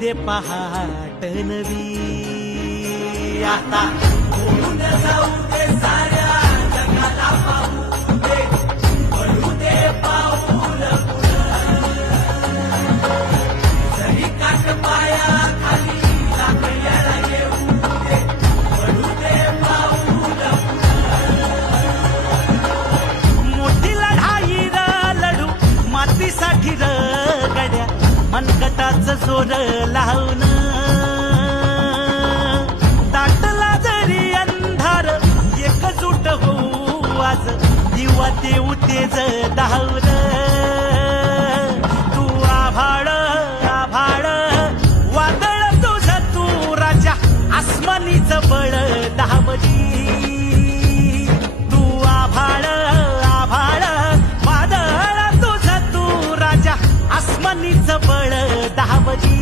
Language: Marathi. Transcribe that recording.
दे पहाट नवी आता होऊन जाऊ दे साऱ्या जगाला पाहू दे पडू दे पाऊल जरी काट पाया खाली लागल्याला येऊ दे पडू दे पाऊल मोठी लढाई र लढू मातीसाठी र गड्या मनगटाचं जोर लावून दाटला जरी अंधार एकजूट होऊ आज दिवा देऊ तेज धावलं